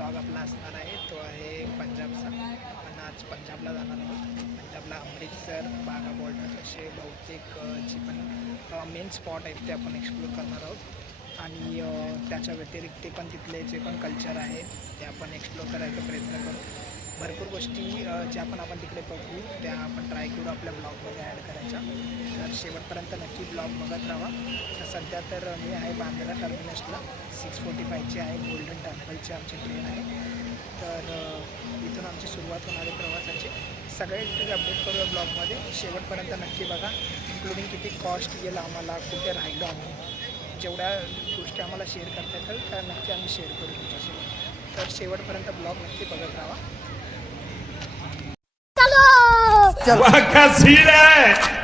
Blog आपला असणार आहे तो आहे पंजाबचा. आपण आज पंजाबला जाणार आहोत. पंजाबला अमृतसर, बागा बॉर्डर असे बहुतेक जी पण मेन स्पॉट आहेत ते आपण एक्सप्लोर करणार आहोत आणि त्याच्या व्यतिरिक्त पण तिथले जे पण कल्चर आहे ते आपण एक्सप्लोर करायचा प्रयत्न करू. भरपूर गोष्टी ज्या पण आपण तिकडे बघू त्या आपण ट्राय करू आपल्या ब्लॉगमध्ये ॲड करायच्या. तर शेवटपर्यंत नक्की ब्लॉग बघत राहा. तर सध्या तर मी आहे बांद्रा टर्मिनसला. 6:45ची आहे, गोल्डन टेम्पलची आमची ट्रेन आहे. तर इथून आमची सुरुवात होणार आहे प्रवासाची. सगळे अपडेट करूया ब्लॉगमध्ये. शेवटपर्यंत नक्की बघा, इन्क्लुडिंग किती कॉस्ट गेलं आम्हाला, कुठे राहिलो आम्ही, जेवढ्या गोष्टी आम्हाला शेअर करता येतील त्या नक्की आम्ही शेअर करू तुमच्यासोबत. तर शेवटपर्यंत ब्लॉग नक्की बघत राहा. क्या सीन है.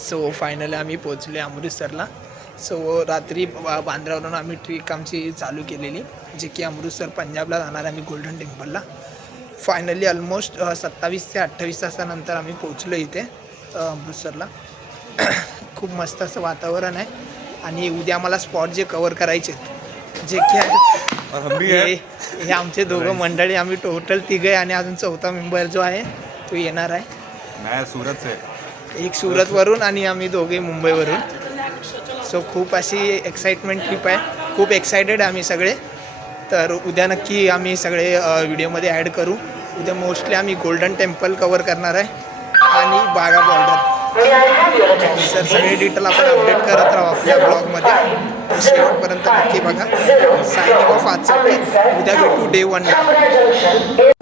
सो फायनली आम्ही पोचले अमृतसरला. सो रात्री बांद्रावरून आम्ही ट्रिक आमची चालू केलेली, जे की अमृतसर पंजाबला जाणार आम्ही गोल्डन टेम्पलला. फायनली ऑलमोस्ट 27 ते 28 तासानंतर आम्ही पोचलो इथे अमृतसरला. खूप मस्त असं वातावरण आहे आणि उद्या आम्हाला स्पॉट जे कवर करायचे जे की हे आमचे दोघं मंडळी, आम्ही टोटल तिघे आणि अजून चौथा मेंबर जो आहे तो येणार आहे. मैं सूरत से, एक सुरतवरून आणि आम्ही दोघे मुंबईवरून. सो खूप अशी एक्साइटमेंट ट्रिप आहे, खूप एक्सायटेड आम्ही सगळे. तर उद्या नक्की आम्ही सगळे व्हिडिओमध्ये ॲड करू. उद्या मोस्टली आम्ही गोल्डन टेम्पल कवर करणार आहे आणि बागा बॉर्डर. सर सगळे डिटेल आपण अपडेट करत राहू आपल्या ब्लॉगमध्ये. शेवटपर्यंत नक्की बघा. सायनिंग ऑफ आजचा डे. उद्या भेटू डे 1.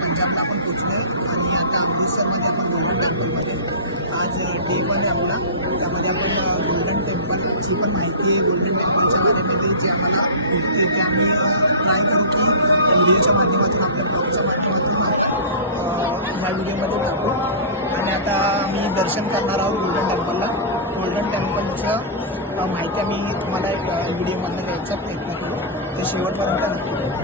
पंजाबला आपण पोचलो आहे आणि आता अमृतसरमध्ये आपण गोल्डन टेम्पलमध्ये. आज डे 1 आहे आपला. त्यामध्ये आपण गोल्डन टेम्पलची पण माहिती आहे, गोल्डन टेम्पलच्या बारेमध्ये जे आम्हाला भेटते ते आम्ही ट्राय करू की व्हिडिओच्या माध्यमातून, आपल्या ब्लॉगच्या माध्यमातून आपण ह्या व्हिडिओमध्ये टाकू. आणि आता आम्ही दर्शन करणार आहोत गोल्डन टेम्पलला. गोल्डन टेम्पलचं माहिती आम्ही तुम्हाला एक व्हिडिओमधून द्यायचा प्रयत्न करू. ते शेवटपर्यंत नक्की.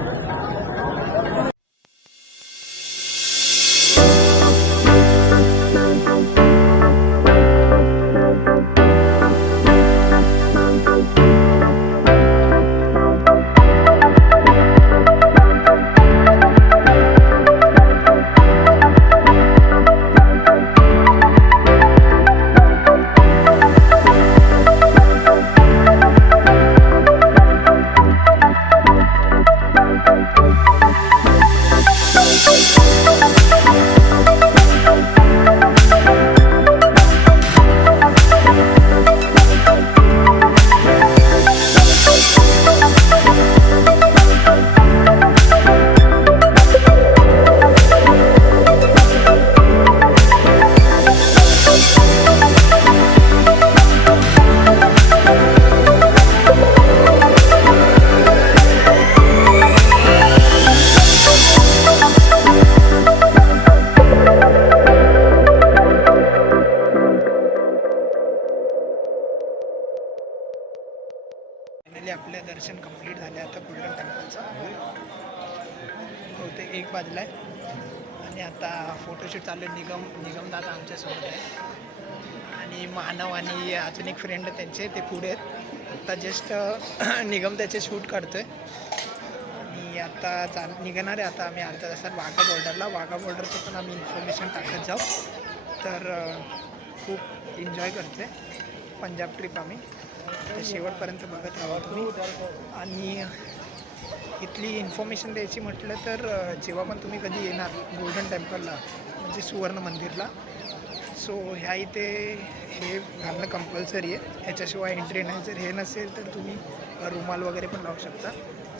फोटोशूट चालू आहे. निगम दादा आमच्यासोबत आहे आणि मानव आणि अजून एक फ्रेंड त्यांचे ते पुढे आहेत. आता जस्ट निगम त्याचे शूट काढतो आहे आणि आता निघणार आहे. आता आम्ही अर्ध्या तासात वाघा बॉर्डरचं पण आम्ही इन्फॉर्मेशन टाकत जाऊ. तर खूप एन्जॉय करतो आहे पंजाब ट्रिप आम्ही. तर शेवटपर्यंत बघत राहा तुम्ही. आणि इथली इन्फॉर्मेशन द्यायची म्हटलं तर जेव्हा पण तुम्ही कधी येणार गोल्डन टेम्पलला म्हणजे सुवर्ण मंदिरला, सो ह्या इथे हे घालणं कंपल्सरी आहे. ह्याच्याशिवाय एंट्री नाही. जर हे नसेल तर तुम्ही रुमाल वगैरे पण लावू शकता,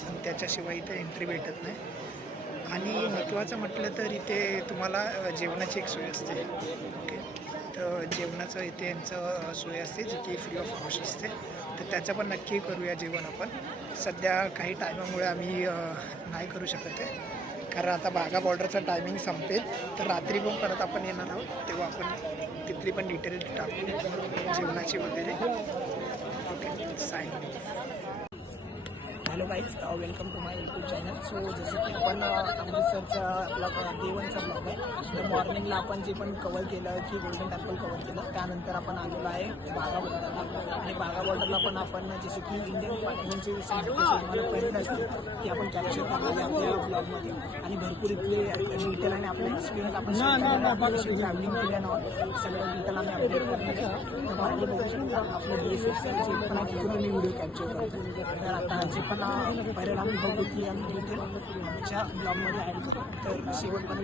पण त्याच्याशिवाय इथे एंट्री भेटत नाही. आणि महत्त्वाचं म्हटलं तर इथे तुम्हाला जेवणाची एक सोय असते. ओके, तर जेवणाचं इथे यांचं सोय असते जी की फ्री ऑफ कॉस्ट असते. तर त्याचं पण नक्की करूया जेवण आपण. सध्या काही टायमामुळे आम्ही नाही करू शकत आहे, कारण आता वाघा बॉर्डरचं टायमिंग संपेल. तर रात्री पण परत आपण येणार आहोत, तेव्हा आपण तिथली पण डिटेल टाकू जेवणाची वगैरे. Okay, sign. Hello guys, welcome to my YouTube channel. So जसं की आपण अमृतसरचा आपला देवनचा ब्लॉग आहे. तर मॉर्निंगला आपण जे पण कवर केलं की गोल्डन टेम्पल कवर केलं, त्यानंतर आपण आलेलो आहे वाघा बॉर्डरला. आणि वाघा बॉर्डरला पण आपण जसं की इंडियन पार्टिजनची तुम्हाला परेड असते ती आपण कॅप्चर करणार आहे आपल्या ब्लॉगमध्ये. आणि भरपूर इथले डिटेल आणि आपला एक्सपिरियन्स आपण ट्रॅव्हलिंग केल्यानं सगळं डिटेल आम्ही अपडेट करणार आहे. तर मागे बघू शकता आपलं DSLR जे पण आहे तिथून मी व्हिडिओ कॅप्चर करतो. तर आता जे पण परेड आम्ही बघू की आम्ही डिटेल आमच्या ब्लॉगमध्ये ॲड करू. तर शेवटपर्यंत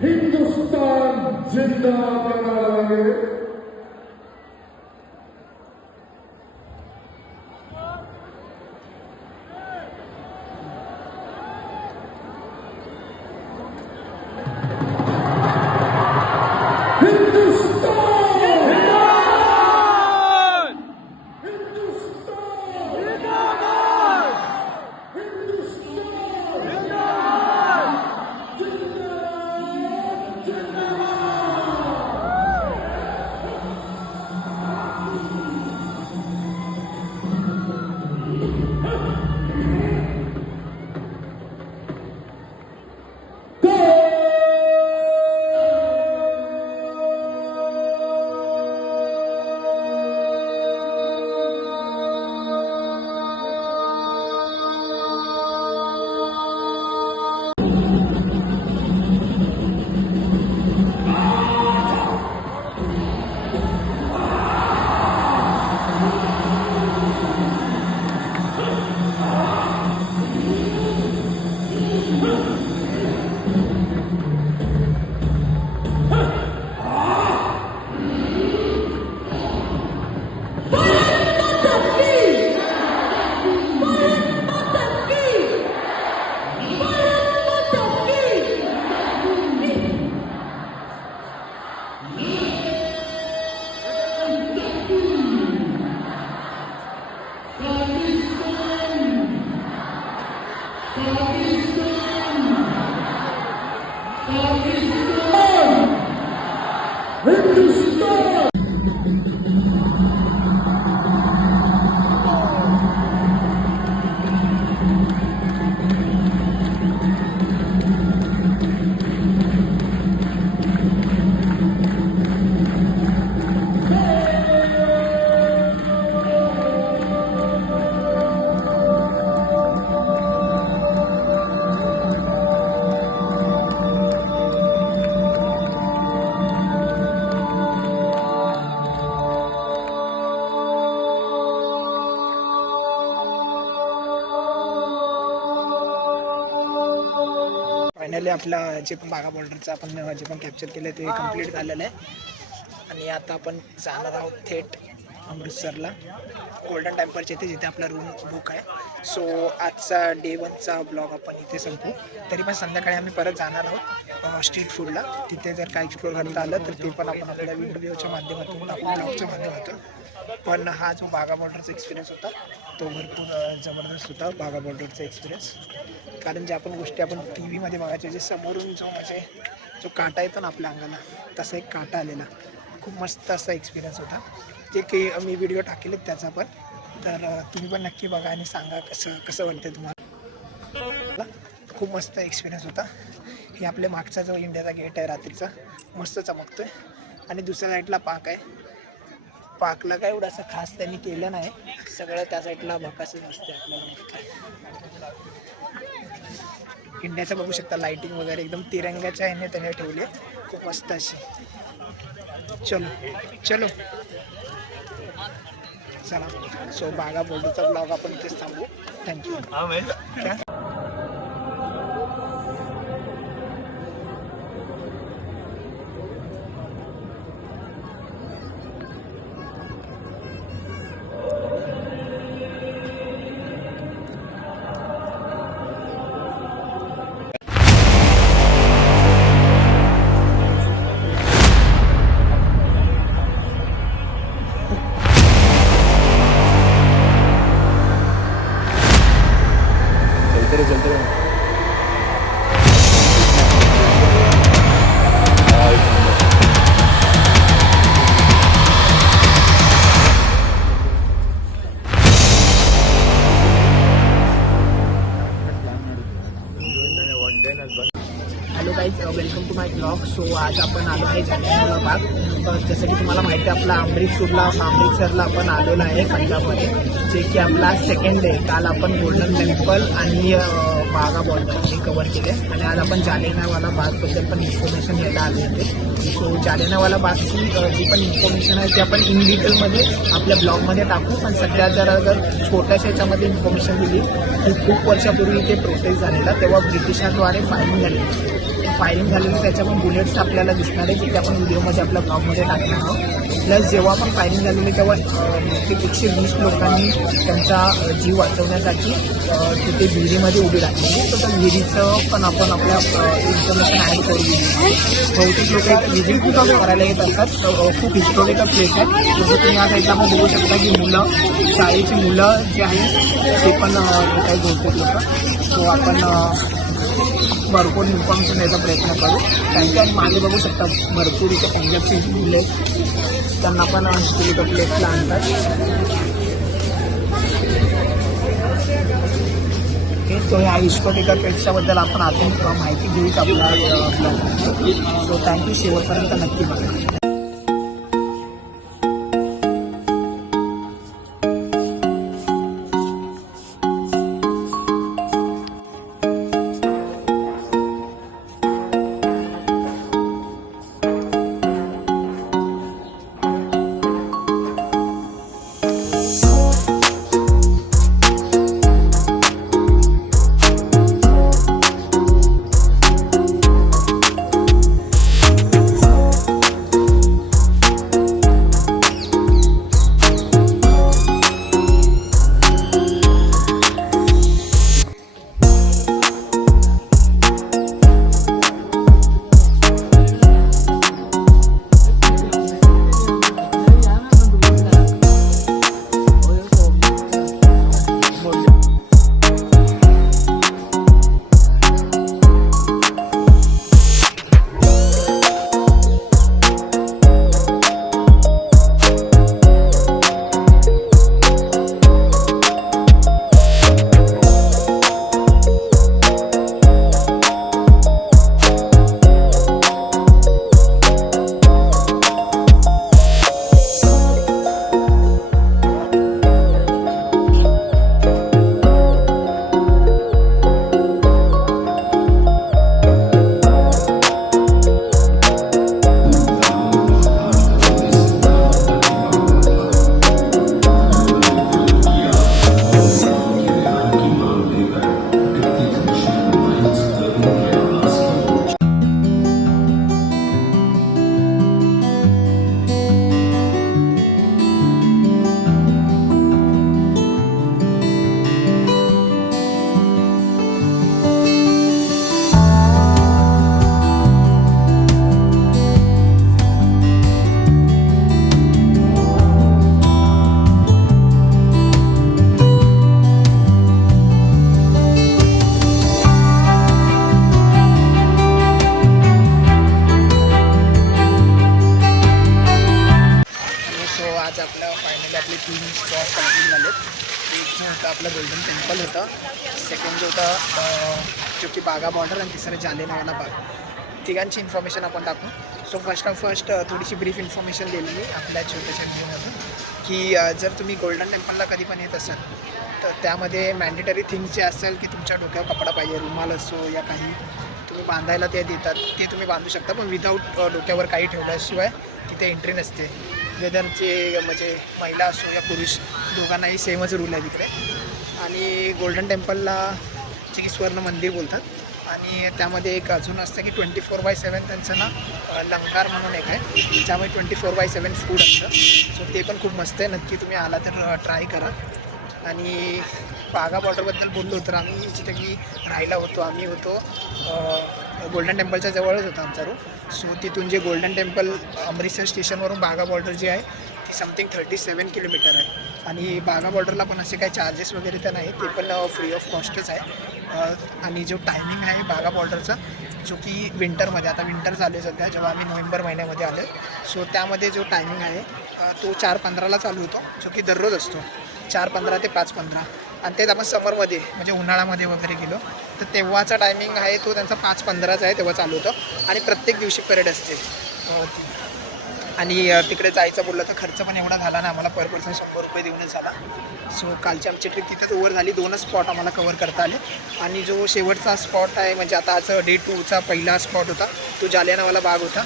हिंदुस्तान जिंदाबाद. हिंदुस्तान फायनली आपला जे पण बागा बॉर्डरचं आपण जे पण कॅप्चर केलं ते कंप्लीट झालेलं आहे आणि आता आपण जाणार आहोत थेट अमृतसरला गोल्डन टेम्पलच्या इथे जिथे आपला रूम बुक आहे. सो आजचा डे 1चा ब्लॉग आपण इथे संपू. तरी पण संध्याकाळी आम्ही परत जाणार आहोत स्ट्रीट फूडला. तिथे जर काय एक्सप्लोर करता आलं तर ते पण आपण आपल्या व्हिडिओच्या माध्यमातून आपल्या ब्लॉगच्या माध्यमातून. पण हा जो बागा बॉर्डरचा एक्सपिरियन्स होता तो भरपूर जबरदस्त होता. बागा बॉर्डरचा एक्सपिरियन्स कारण ज्या पण गोष्टी आपण टी व्हीमध्ये बघायचो जे समोरून जो काटा येतो ना आपल्या अंगाला तसा एक काटा आलेला खूप मस्त असा एक्सपिरियन्स होता. जे की मी व्हिडिओ टाकेल त्याचा पण तर तुम्ही पण नक्की बघा आणि सांगा कसं वाटतं तुम्हाला. खूप मस्त एक्सपिरियन्स होता. हे आपल्या मागचा जो इंडियाचा गेट आहे रात्रीचा मस्त चमकतोय आणि दुसऱ्या साईडला पार्क आहे. पार्कला काय एवढं असं खास त्यांनी केलं नाही सगळं त्या साईडला भकासच असते आपल्याला. इंडियाचं बघू शकता लाईटिंग वगैरे एकदम तिरंगाच्या ह्याने त्याने ठेवले खूप मस्त अशी. चलो चला. सो बागा बॉर्डरचा ब्लॉग आपण इथेच थांबू. Thank you. Hello guys, welcome to my blog. So आज आपण आलो आहे जालियनवाला बाग. जसं की तुम्हाला माहिती आहे आपला अमृतसरला आपण आलेलो आहे पंजाबमध्ये, जे की आपला सेकंड डे. काल आपण गोल्डन टेम्पल आणि बागा बॉर्डर हे कवर केले आणि आज आपण जालियनवाला बागबद्दल पण इन्फॉर्मेशन घ्यायला आले होते. सो जालियनवाला बागची जी पण इन्फॉर्मेशन आहे ती आपण इन डिटेलमध्ये आपल्या ब्लॉगमध्ये टाकू. पण सध्या जर छोट्याशा याच्यामध्ये इन्फॉर्मेशन दिली की खूप वर्षापूर्वी इथे प्रोटेस्ट झालेला तेव्हा ब्रिटिशांद्वारे फायरिंग झालेली त्याच्या पण बुलेट्स आपल्याला दिसणार आहे, जिथे आपण व्हिडिओमध्ये आपल्या ब्लॉगमध्ये टाकणार आहोत. प्लस जेव्हा पण फायरिंग झालेली तेव्हा 120 लोकांनी त्यांचा जीव वाचवण्यासाठी तिथे विहिरीमध्ये उभी राहिलेली. तर त्या विहिरीचं पण आपण आपल्या इन्फॉर्मेशन ॲड करू दिली. बहुतेक लोक इथे विजिट करायला येत असतात. खूप हिस्टॉरिकल प्लेस आहे. जसं तुम्ही या साईडला आपण बघू शकता की शाळेची मुलं जे आहेत ते पण काही बहुतेक लोक. सो आपण भरपूर इन्फॉर्मेशन द्यायचा प्रयत्न करू. त्यांच्या मागे बघू शकता भरपूर इथे पंजाबची मुले त्यांना पण हिस्टॉरिकल प्लेसला आणतात. तो ह्या हिस्टॉरिकल प्लेसच्याबद्दल आपण आतून माहिती घेऊच आपल्या ब्लॉगमध्ये. So thank you. शेवटपर्यंत नक्की बघा. जो की बागा बॉर्डर आणि तिसरं जालियनवाला बाग. तिघांची इन्फॉर्मेशन आपण टाकू. सो फर्स्ट थोडीशी ब्रीफ इन्फॉर्मेशन दिली मी आपल्या छोट्याशा व्हिडिओमधून की जर तुम्ही गोल्डन टेम्पलला कधी पण येत असाल तर त्यामध्ये मॅन्डेटरी थिंग्स जे असेल की तुमच्या डोक्यावर कपडा पाहिजे, रुमाल असो या काही तुम्ही बांधायला ते देतात ते तुम्ही बांधू शकता, पण विदाऊट डोक्यावर काही ठेवल्याशिवाय तिथे एंट्री नसते. वेदरचे म्हणजे महिला असो या पुरुष दोघांनाही सेमच रूल आहे तिकडे. आणि गोल्डन टेम्पलला जे की स्वर्ण मंदिर बोलतात आणि त्यामध्ये एक अजून असतं की 24/7 त्यांचं ना लंगार म्हणून एक आहे, ज्यामुळे 24/7 फूड असतं. सो ते पण खूप मस्त आहे, नक्की तुम्ही आला तर ट्राय करा. आणि बागा बॉर्डरबद्दल बोललो तर आम्ही जिथे की राहायला होतो आम्ही होतो गोल्डन टेम्पलच्या जवळच होता आमचा रूम. सो तिथून जे गोल्डन टेम्पल अमृतसर स्टेशनवरून बागा बॉर्डर जी आहे ती समथिंग 37 किलोमीटर आहे. आणि बागा बॉर्डरला पण असे काही चार्जेस वगैरे तर नाही, ते पण फ्री ऑफ कॉस्टच आहे. आणि जो टायमिंग आहे बागा बॉर्डरचा जो की विंटरमध्ये, आता विंटर चालू आहे सध्या, जेव्हा आम्ही नोव्हेंबर महिन्यामध्ये आलो सो त्यामध्ये जो टायमिंग आहे तो 4:15ला चालू होतो, जो की दररोज असतो 4:15 ते 5:15. आणि तेच आपण समरमध्ये म्हणजे उन्हाळ्यामध्ये वगैरे गेलो तर तेव्हाचा टायमिंग आहे तो त्यांचा 5:15चा आहे, तेव्हा चालू होतं. आणि प्रत्येक दिवशी परेड असते. आणि तिकडे जायचं बोललं तर खर्च पण एवढा झाला ना, आम्हाला पर पर्सन 100 रुपये देऊनच झाला. सो कालची आमची ट्रिप तिथंच ओव्हर झाली. 2च स्पॉट आम्हाला कवर करता आले. आणि जो शेवटचा स्पॉट आहे म्हणजे आता आज डे 2चा पहिला स्पॉट होता तो जालियनवाला बाग होता.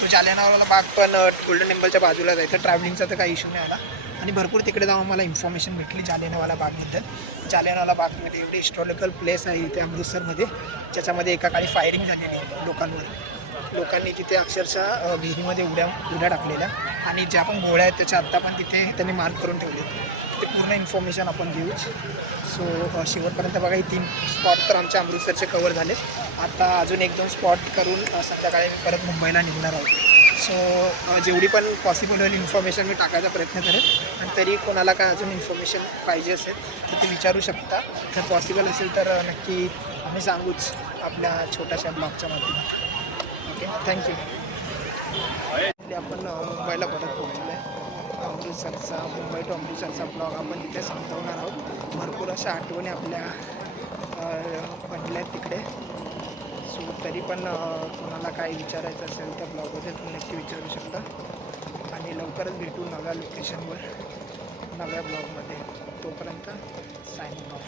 तो जालियनवाला बाग पण गोल्डन टेम्पलच्या बाजूला जायचं, ट्रॅव्हलिंगचा तर काही इश्यू नाही आला. आणि भरपूर तिकडे जाऊन आम्हाला इन्फॉर्मेशन भेटली जालियनवाला बागबद्दल. जालियनवाला बागमध्ये एवढी हिस्टॉरिकल प्लेस आहे इथे अमृतसरमध्ये, ज्याच्यामध्ये एका काळी फायरिंग झालेली लोकांनी तिथे अक्षरशः विहिरीमध्ये उड्या टाकलेल्या आणि ज्या पण गोळ्या आहेत त्याच्या आत्ता पण तिथे त्यांनी मार्क करून ठेवले. ते पूर्ण इन्फॉर्मेशन आपण घेऊच. सो शेवटपर्यंत बघा, ही 3 स्पॉट तर आमच्या अमृतसरचे कवर झाले. आता अजून 1-2 स्पॉट करून संध्याकाळी मी परत मुंबईला निघणार आहोत. सो जेवढी पण पॉसिबल होईल इन्फॉर्मेशन मी टाकायचा प्रयत्न करेन. आणि तरी कोणाला काय अजून इन्फॉर्मेशन पाहिजे असेल तर ते विचारू शकता. जर पॉसिबल असेल तर नक्की आम्ही सांगूच आपल्या छोट्याशा ब्लॉगच्या माध्यमातून. Okay, thank you. आपण मुंबईला परत पोहोचलो आहे. मुंबई टू अमृतसरचा ब्लॉग आपण इथे संपवणार आहोत. भरपूर अशा आठवणी आपल्या बनल्या आहेत तिकडे. सो तरी पण कोणाला काही विचारायचं असेल तर ब्लॉगमध्ये तुम्ही नक्की विचारू शकता. आणि लवकरच भेटू नव्या लोकेशनवर नव्या ब्लॉगमध्ये. तोपर्यंत सायनिंग ऑफ.